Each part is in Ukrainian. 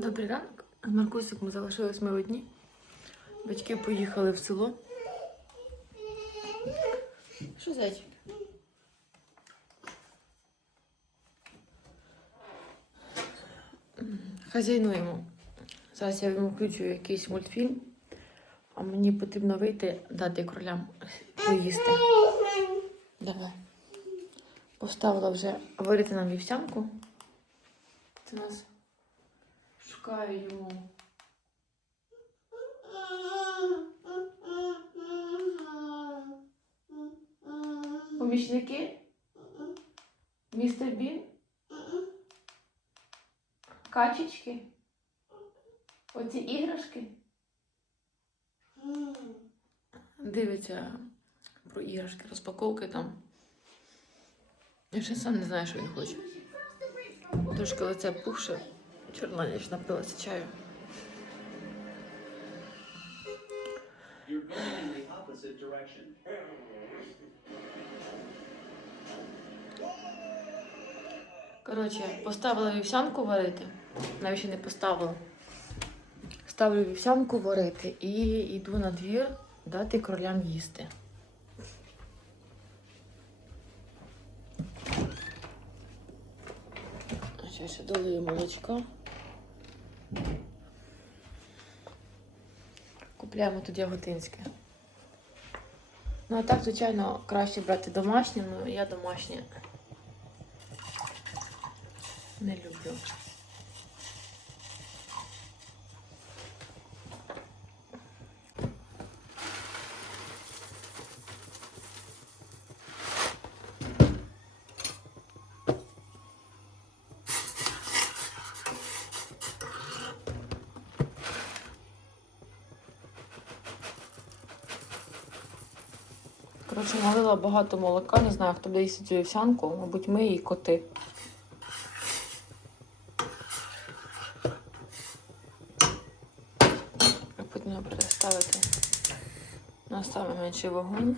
Добрий ранок. З Маркусиком залишились ми одні. Батьки поїхали в село. Що зайчик? Хазяйнуємо. Зараз я включу якийсь мультфільм, а мені потрібно вийти, дати кролям поїсти. Давай. Поставила вже варити нам вівсянку. Це нас шукаю йому. Помічники? Містер Бін? Качечки? Оці іграшки? Дивиться про іграшки, розпаковки там. Я ще сам не знаю, що він хоче. Трошки лице пухше. Чорна ніч напилася чаю. Коротше, поставила вівсянку варити. Навіть ще не поставила. Ставлю вівсянку варити і йду на двір дати кролям їсти. Ще долию молочка. Купляємо тут яготинське. Ну, а так, звичайно, краще брати домашнє, але я домашнє не люблю. Коротше, налила багато молока, не знаю, хто буде цю вівсянку, мабуть, ми і коти. Потрібно переставити на найменший вогонь.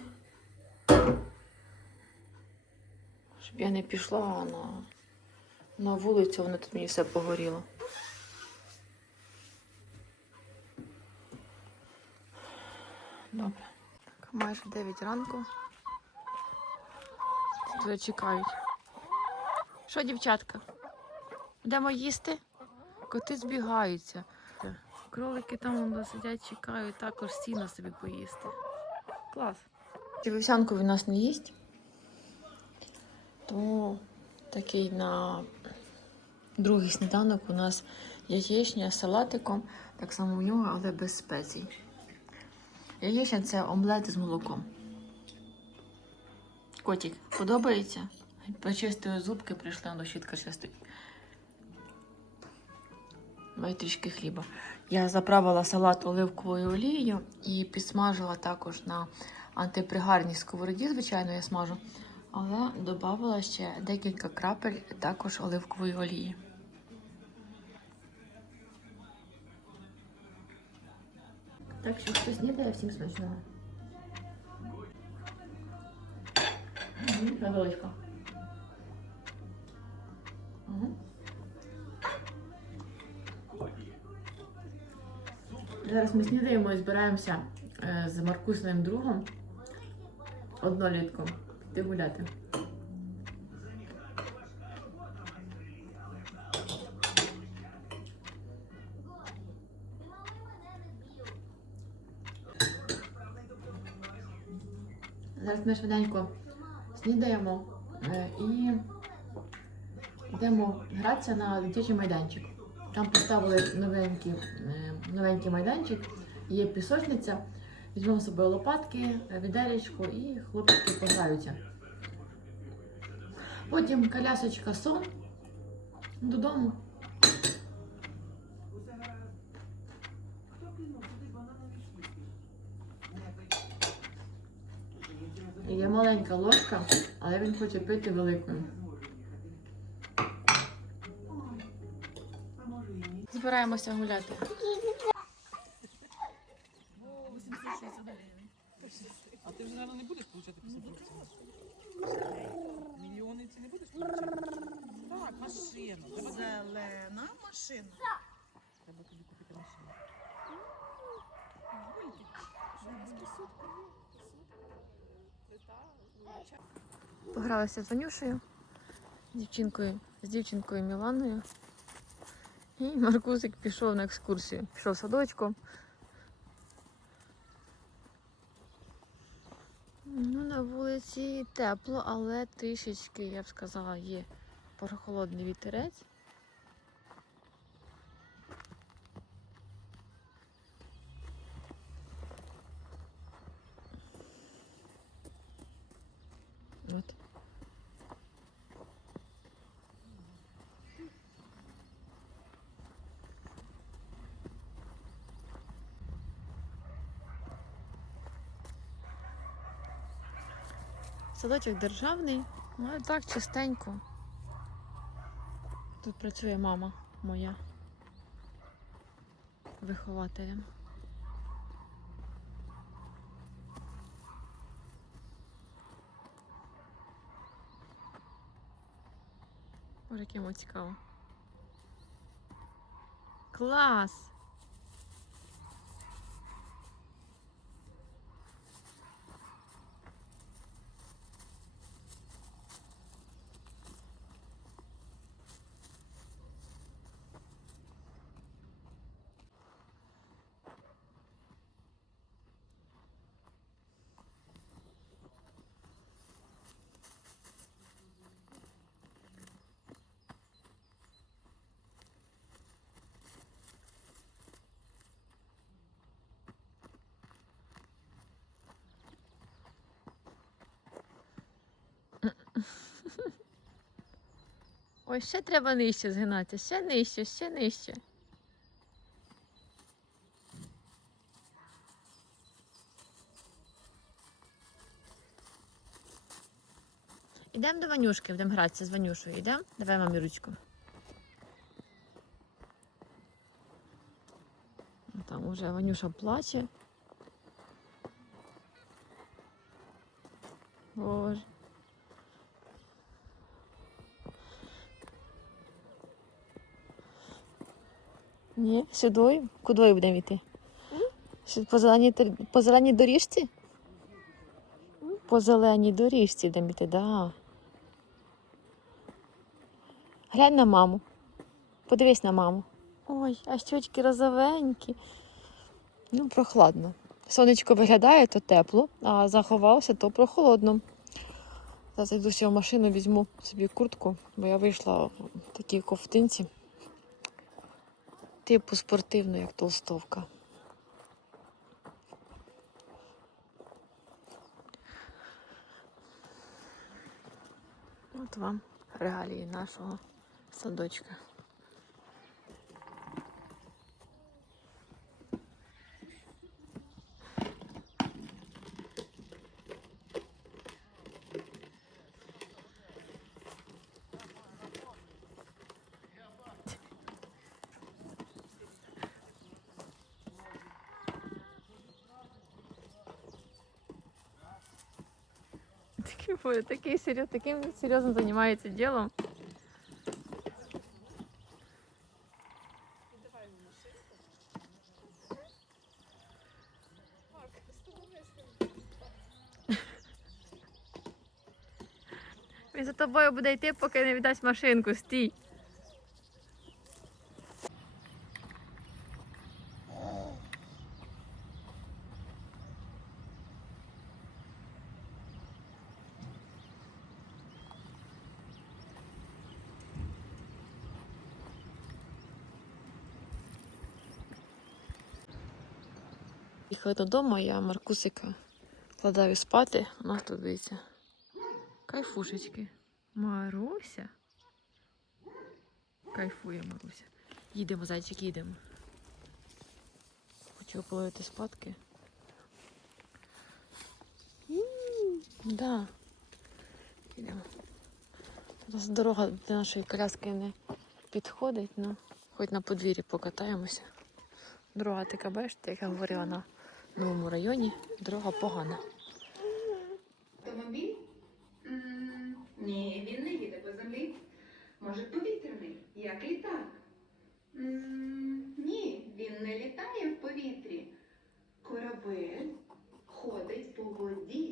Щоб я не пішла на, на вулицю, воно тут мені все погоріло. Добре. Так, майже 9 ранку. Тут чекають. Що, дівчатка? Йдемо їсти? Коти збігаються. Кролики там сидять, чекають, також сіно собі поїсти. Клас. Вівсянку він нас не їсть. Тому такий на другий сніданок у нас яєчня з салатиком, так само в нього, але без спецій. Яєчня це омлет з молоком. Котик, подобається? Почистили зубки, прийшла до щітка чистить. Маю трішки хліба. Я заправила салат оливковою олією і підсмажила також на антипригарній сковороді, звичайно, я смажу. Але додала ще декілька крапель також оливкової олії. Так що хто снідає, всім смачного. Угу. Зараз ми снідаємо і збираємося е, з Маркусним другом однолітком піти гуляти. Ми швиденько снідаємо е, і йдемо гратися на дитячий майданчик. Там поставили новенький, е, новенький майданчик, є пісочниця. Візьмемо з собою лопатки, відеречко і хлопчики пограються. Потім колясочка сон додому. Є маленька ложка, але він хоче пити великою. Збираємося гуляти. А ти вже, мабуть, не будеш получати? Мільйони ці не будеш получати? Так, машина. Треба Зелена Погралася з Ванюшею, дівчинкою, з дівчинкою Міланою. І Маркусик пішов на екскурсію. Пішов садочком. Ну, на вулиці тепло, але трішечки, я б сказала, є прохолодний вітерець. От. Садочок державний, але так чистенько. Тут працює мама моя вихователем. Може, як йому цікаво. Клас! Ой, ще треба нижче згинатися, ще нижче, ще нижче. Ідемо до Ванюшки, будемо гратися з Ванюшою. Ідемо? Давай мамі ручку. Там уже Ванюша плаче. Боже. Ні, сюди. Куди будемо йти? По зеленій, по зеленій доріжці? По зеленій доріжці будемо йти. Да. Глянь на маму. Подивись на маму. Ой, а щочки розовенькі. Ну, прохладно. Сонечко виглядає, то тепло, а заховався, то прохолодно. Зараз йду в машину, візьму собі куртку, бо я вийшла в такій ковтинці типу спортивну, як толстовка. От вам реалії нашого садочка. Такий, Боже, такий серйоз, таким серйозно займається ділом. Він за тобою буде йти, поки не віддасть машинку. Стій. Їхали додому, я Маркусика вкладаю спати. У нас тут дивіться. Кайфушечки. Маруся. Кайфує Маруся. Їдемо, зайчик, їдемо. Хочу половити спадки. Да. Їдемо. Зараз дорога до нашої коляски не підходить, ну, хоч на подвір'ї покатаємося. Дорога така, бачите, як я говорила на новому районі, дорога погана. Автомобіль? Ні, він не їде по землі. Може, повітряний, як літак. Ні, він не літає в повітрі. Корабель ходить по воді.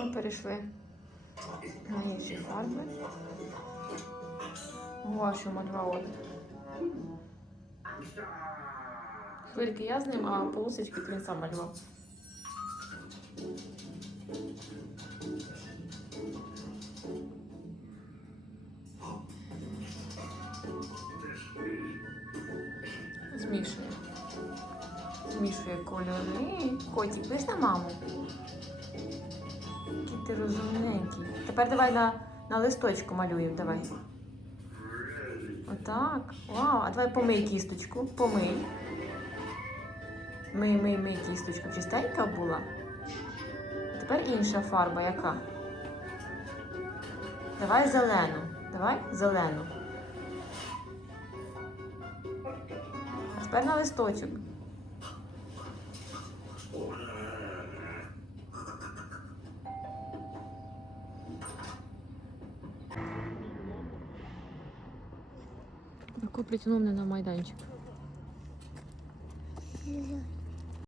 Перейшли на інші фарби. Гуашу малювала. Хвильки я з ним, а полосочки він сам малював. Змішує. Змішує кольори. Котик, пиш на маму. Який ти розумненький. Тепер давай на, на листочку малюємо. Давай. Отак. Вау, а давай помий кісточку. Помий. Мий, мий, мий кісточку. Чистенька була. Тепер інша фарба яка? Давай зелену. Давай зелену. А тепер на листочок. Притягнув мене на майданчик.